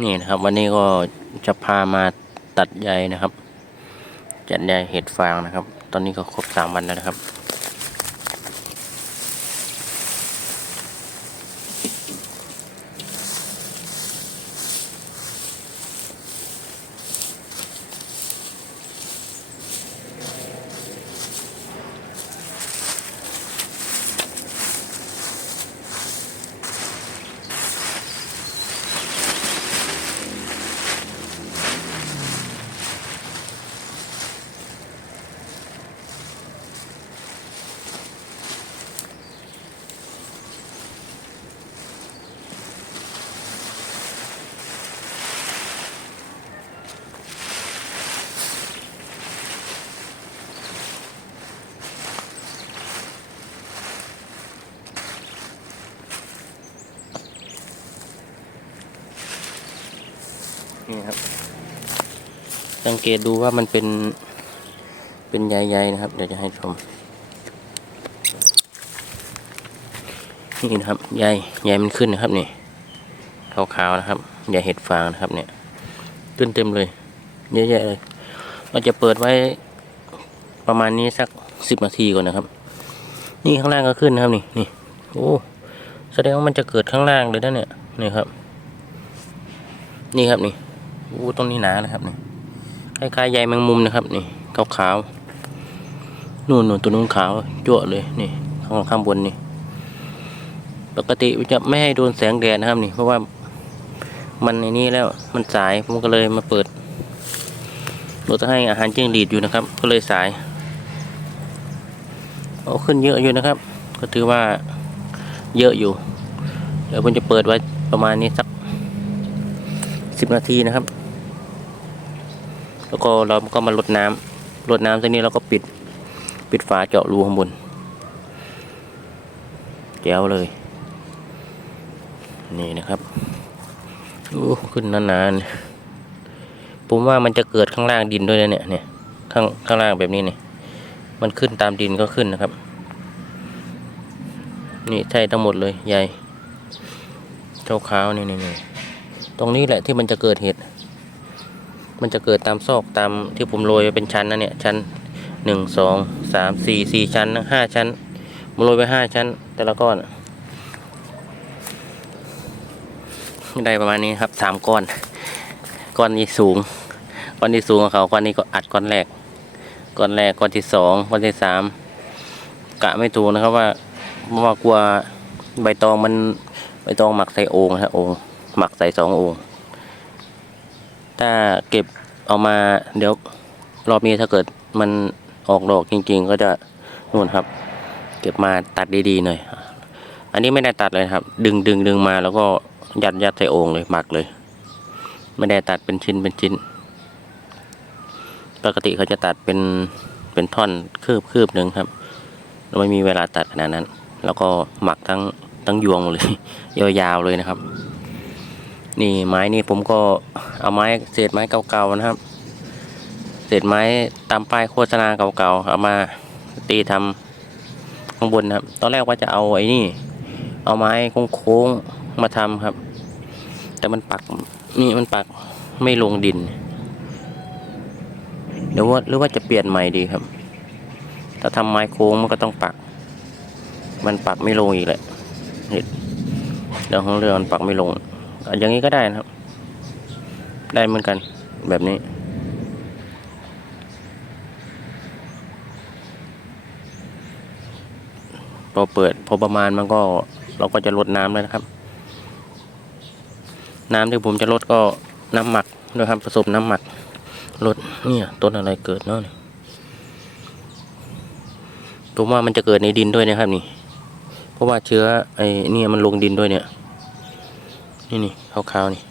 นี่นะครับ วันนี้ก็จะพามาตัดใยนะครับจัดใยเห็ดฟางนะครับ ตอนนี้ก็ครบสามวันแล้วนะครับ สังเกตดูว่ามันเป็นเป็นใยๆนะครับ เดี๋ยวจะให้ชมนี่นะครับใยใยมันขึ้นนะครับนี่ขาวๆนะครับใยเห็ดฟางนะครับเนี่ยขึ้นเต็มเลยเยอะแยะเลยเราจะเปิดไว้ประมาณนี้สักสิบนาทีก่อนนะครับ นี่ข้างล่างก็ขึ้นนะครับนี่นี่โอ้แสดงว่ามันจะเกิดข้างล่างเลยนะเนี่ยนี่ครับ นี่ครับนี่โอ้ตรงนี้หนานะครับนี่ ล้ายๆใยแมงมุมนะครับ นี่ขาวๆนู่นนู่นตัวนู้นขาวจั่วเลยนี่ข้างข้างบนนี่ ปกติจะไม่ให้โดนแสงแดดนะครับนี่ เพราะว่ามันในนี้แล้วมันสายผมก็เลยมาเปิดเราจะให้อาหารจิ้งหรีดอยู่นะครับ ก็เลยสายเอาขึ้นเยอะอยู่นะครับ ก็ถือว่าเยอะอยู่ เดี๋ยวผมจะเปิดไว้ประมาณนี้สักสิบนาทีนะครับ แล้วก็เราก็มาลดน้ำลดน้ำตรงนี้เราก็ปิด ปิดฝาเจาะรูข้างบนแก้วเลย นี่นะครับโอ้ขึ้นนานๆผมว่ามันจะเกิดข้างล่างดินด้วยนะเนี่ยเนี่ยข้างข้างล่างแบบนี้เนี่ยมันขึ้นตามดินก็ขึ้นนะครับ นี่ใช่ทั้งหมดเลยใหญ่เจ้าขาวนี่นี่นี่ตรงนี้แหละที่มันจะเกิดเหตุ มันจะเกิดตามซอกตามที่ผมโรยไว้เป็นชั้นนะเนี่ยชั้นหนึ่งสองสามสี่สี่ชั้นห้าชั้นผมโรยไปห้าชั้น แต่ละก้อนได้ประมาณนี้ครับสามก้อน ก้อนนี้สูง ก้อนที่สูงกว่าเขาก้อนนี้ก็อัดก้อนแรก ก้อนแรกก้อนที่สองก้อนที่สามกะไม่ถูกนะครับว่าเพราะว่ากลัวใบตองมันใบตองหมักใส่โอ่งนะฮะโอ่งหมักใส่สองโอ่ง ถ้าเก็บเอามาเดี๋ยวรอบนี้ถ้าเกิดมันออกดอกจริง ๆ ก็จะนู่นครับ เก็บมาตัดดีๆหน่อย อันนี้ไม่ได้ตัดเลยครับ ดึงดึงดึงมาแล้วก็ยัดยัดใส่โอ่งเลยหมักเลย ไม่ได้ตัดเป็นชิ้นเป็นชิ้น ปกติเขาจะตัดเป็นเป็นท่อนคืบคืบหนึ่งครับเราไม่มีเวลาตัดขนาดนั้น แล้วก็หมักทั้งทั้งยวงเลย ยาวๆเลยนะครับ นี่ไม้นี่ผมก็เอาไม้เศษไม้เก่าๆนะครับ เศษไม้ตามป้ายโฆษณาเก่าๆเอามาตีทำข้างบนนะครับ ตอนแรกว่าจะเอาไอ้นี่ เอาไม้โค้งๆมาทำครับ แต่มันปักนี่มันปักไม่ลงดินเดี๋ยวว่าหรือว่าจะเปลี่ยนใหม่ดีครับ ถ้าทำไม้โค้งมันก็ต้องปัก มันปักไม่ลงอีกแหละเห็นเรื่องของเรื่องมันปักไม่ลง อย่างนี้ก็ได้นะครับ ได้เหมือนกันแบบนี้ พอเปิดพอประมาณมันก็เราก็จะลดน้ำแล้วนะครับ น้ำที่ผมจะลดก็น้ำหมักด้วยครับผสมน้ำหมักลดเนี่ยต้นอะไรเกิดเนาะนี่ผมว่ามันจะเกิดในดินด้วยนะครับนี่ เพราะว่าเชื้อไอ้นี่มันลงดินด้วยเนี่ย นี่นี่ขาวๆนี่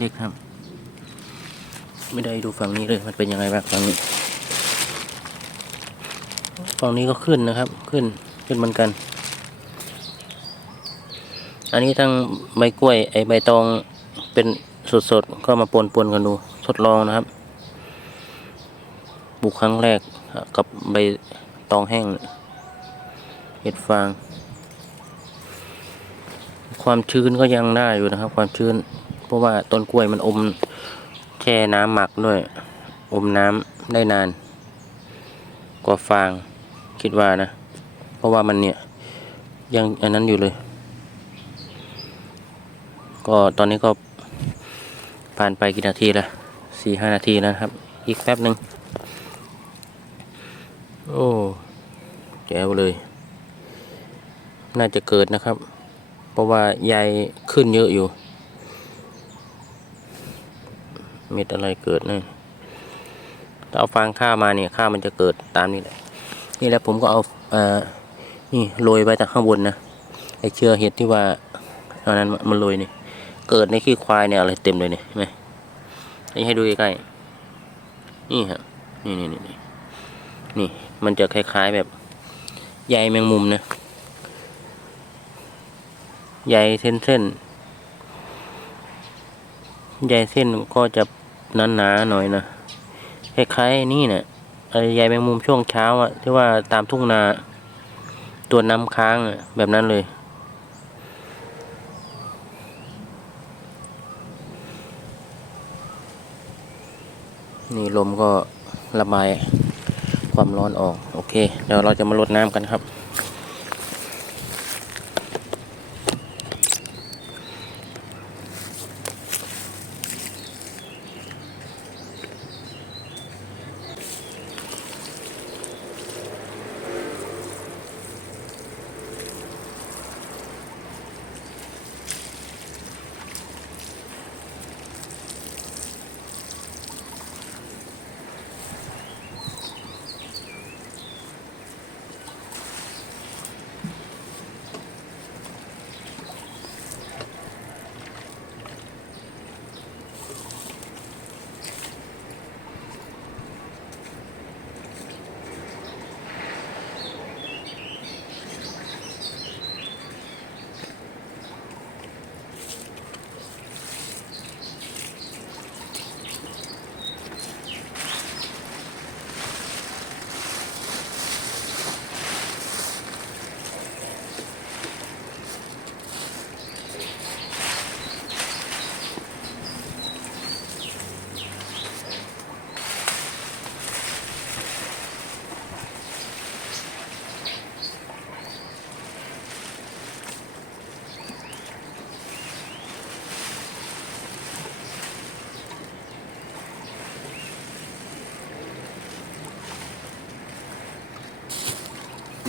เล็กๆครับ ไม่ได้ดูฝั่งนี้เลย มันเป็นยังไงบ้างฝั่งนี้ ฝั่งนี้ก็ขึ้นนะครับ ขึ้น ขึ้นเหมือนกัน อันนี้ทั้งใบกล้วย ไอใบตองเป็นสดๆ ก็มาปนปนๆกันดู ทดลองนะครับ ปลูกครั้งแรกกับใบตองแห้ง เห็ดฟาง ความชื้นก็ยังได้อยู่นะครับ ความชื้น เพราะว่าต้นกล้วยมันอมแช่น้ำหมักด้วย อมน้ำได้นาน กว่าฟางคิดว่านะ เพราะว่ามันเนี่ยยังอันนั้นอยู่เลย ก็ตอนนี้ก็ผ่านไปกี่นาทีละสี่ห้านาทีแล้วนะครับ อีกแป๊บหนึ่งโอ้แจ๋วเลย น่าจะเกิดนะครับ ราะว่าใยขึ้นเยอะอยู่ เม็ดอะไรเกิดเนี่ยถ้าเอาฟางข้าวมาเนี่ยข้าวมันจะเกิดตามนี้แหละ นี่แหละผมก็เอาเอ่อนี่โรยไว้จากข้างบนนะไอเชื้อเห็ดที่ว่าตอนนั้นมันโรยนี่เกิดในขี้ควายเนี่ยอะไรเต็มเลยเนี่ยเห็นไหมนี่ให้ดูใกล้ๆนี่ฮะนี่นี่นี่นี่มันจะคล้ายๆแบบใยแมงมุมนะ ใยเส้นเส้นใยเส้นก็จะหนาๆหน่อยนะคล้ายๆนี่เนี่ยไอใยแมงมุมช่วงเช้าอะที่ว่าตามทุ่งนาตัวน้ำค้างอะแบบนั้นเลยนี่ลมก็ระบายความร้อนออก โอเค เดี๋ยวเราจะมาลดน้ำกันครับ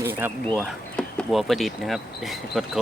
นี่ครับบัวบัวประดิษฐ์นะครับกดโก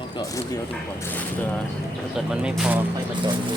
ลองเจาะรูเดียวดูก่อนเผื่อถ้าเกิดมันไม่พอค่อยมาเจาะดู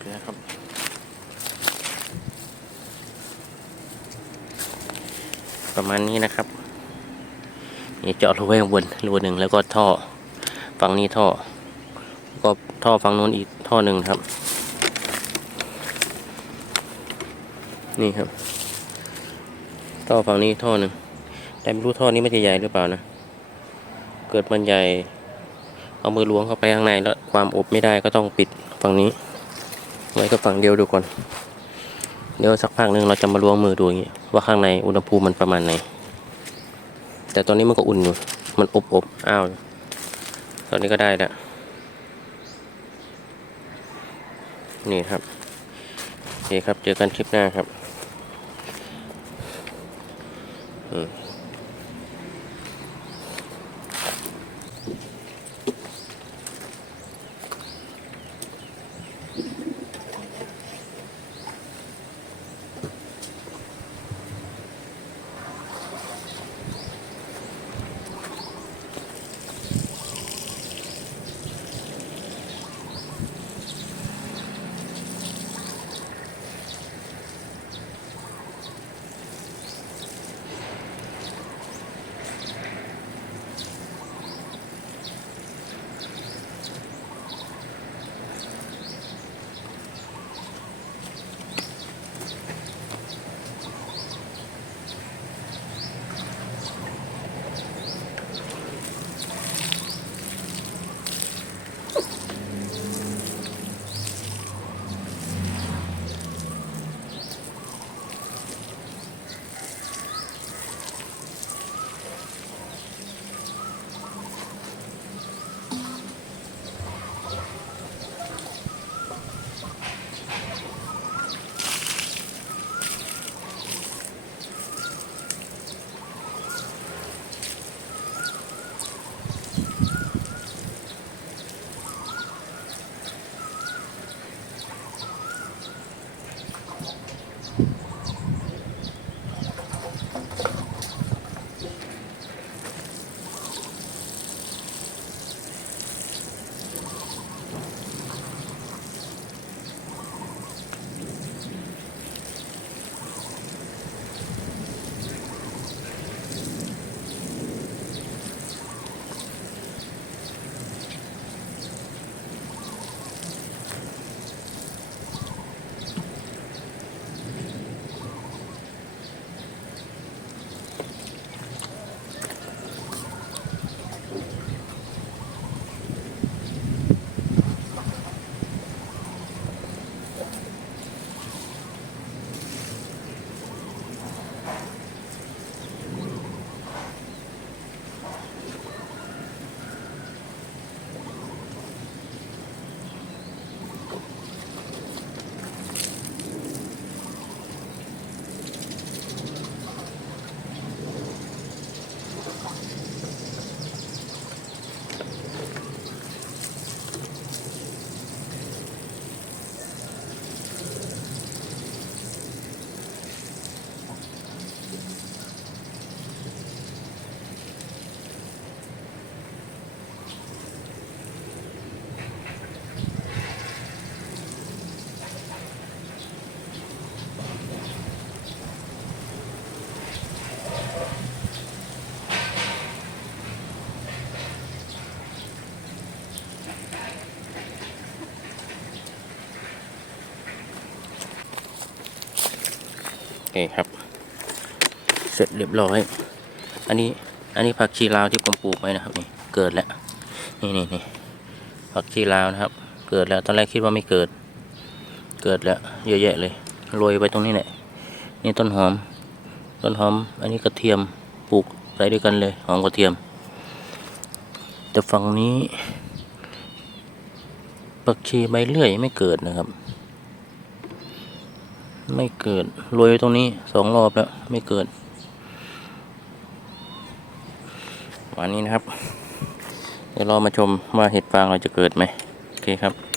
จแล้วครับ ประมาณนี้นะครับนี่เจาะรูไว้ข้างบนรูหนึ่งแล้วก็ท่อฝั่งนี้ท่อ ก็ท่อฝั่งนู้นอีกท่อหนึ่งครับ นี่ครับ ท่อฝั่งนี้ท่อหนึ่งแต่ไม่รู้ท่อนี้มันจะใหญ่หรือเปล่านะ เกิดมันใหญ่ เอามือล้วงเข้าไปข้างในแล้วความอบไม่ได้ก็ต้องปิดฝั่งนี้ ไว้ก็ฝั่งเดียวดูก่อน เดี๋ยวสักพักหนึ่งเราจะมาล้วงมือดูอย่างนี้ว่าข้างในอุณหภูมิมันประมาณไหน แต่ตอนนี้มันก็อุ่นอยู่ มันอบอบอ้าว ตอนนี้ก็ได้ล้วนี่ครับโอเคครับ เจอกันคลิปหน้าครับ อืม คครับ เสร็จเรียบร้อย อันนี้อันนี้ผักชีลาวที่ผมปลูกไว้นะครับนี่เกิดแล้วนี่นี่นี่ผักชีลาวนะครับ เกิดแล้วตอนแรกคิดว่าไม่เกิด เกิดแล้วเยอะแยะเลยโรยไปตรงนี้แหละนี่ต้นหอม ต้นหอม อันนี้กระเทียมปลูกใส่ด้วยกันเลยหอมกระเทียม แต่ฝั่งนี้ผักชีใบเลื่อยไม่เกิดนะครับ ไม่เกิดโรยไว้ตรงนี้สองรอบแล้ว ไม่เกิดวันนี้นะครับ เดี๋ยวรอมาชมว่าเห็ดฟางเราจะเกิดไหมโอเคครับ